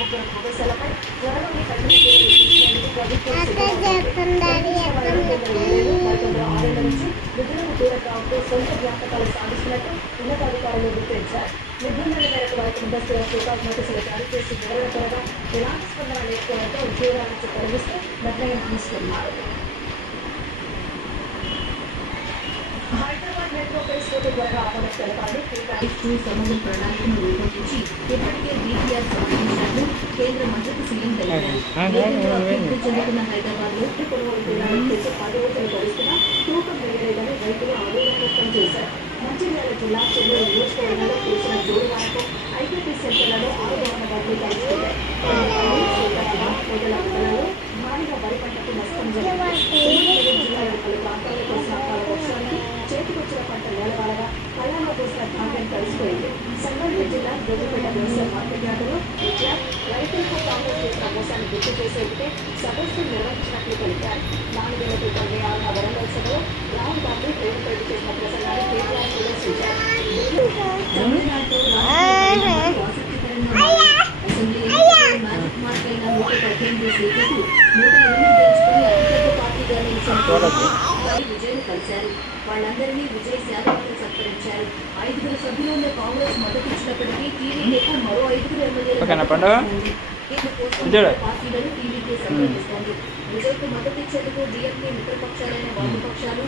ముగ్గురు ప్రవేశాలపై త్వరలోనే కఠిన చర్యలు తీసుకునేందుకు ప్రభుత్వం మరికొందరు 6 నుంచి నిధులకు దూరం కావడంతో సొంత జ్ఞాపకాలు సాధిస్తున్నట్టు ఉన్నతాధికారులు గుర్తించారు. నిబంధనల మేరకు వారికి ముందస్తుగా షూకాజ్ నోటీసులు జారీ చేసి వివరణ త్వరగా ఎలాంటి స్పందన లేకపోవడంతో ఉద్యోగాల నుంచి తొలగిస్తూ నిర్ణయం తీసుకున్నారు. హైదరాబాద్ మెట్రో ఫేజ్ కోర్టు త్వరగా ఆమోదం తెలపాలని సంబంధ ప్రణాళికను రూపొందించి ఇప్పటికే DPR సమర్పించినట్లు కేంద్ర మంత్రికి సీఎం తెలిపారు. చెందుతున్న హైదరాబాద్ లో కొనుగోలు కేంద్రాలను తెచ్చి 10 రోజులు గడుస్తున్నా తూకం వేయలేదని రైతులు ఆందోళన వ్యక్తం చేశారు. మంచిర్యాల జిల్లా చెన్నూరు నియోజకవర్గంలో చేసిన జోడు వారకు IPT సెంటర్లలో 6 వాహన బదిలీ కలిసిపోయాయి. భారీగా వరి పంటకు నష్టం జరిగింది. జిల్లాలో పలు ప్రాంతాల్లో కురిసిన అకాల వర్షానికి చేతికొచ్చిన పంట నేలవాలగా కళ్ళలో పోసిన ధాన్యం కలిసిపోయింది. సంగారెడ్డి జిల్లా జోగిపేట వ్యవసాయ మార్కెట్ యార్డులో రైతులకు కాంగ్రెస్ చేసిన మోసాన్ని గుర్తు చేసేందుకే సదస్సులు నిర్వహించినట్లు తెలిపారు. 4 ఏళ్ల క్రితం ఆరున వరంగల్ సభలో రాహుల్ గాంధీ రేవంత్ చేసిన ప్రసంగాన్ని కేటీఆర్ ప్రదర్శించారు. విజయ్ కలిశారు. వాళ్ళందరినీ విజయ్ శాతవాహనం సత్కరించారు. 5 సభ్యులు ఉన్న కాంగ్రెస్ మద్దతు ఇచ్చినప్పటికీ టీడీపీకు మరో 5 ఎమ్మెల్యేలు పార్టీలను టీడీపీ సమర్థిస్తోంది. విజయ్కు మద్దతు ఇచ్చేందుకు DMK మిత్రపక్షాలైన వామపక్షాలు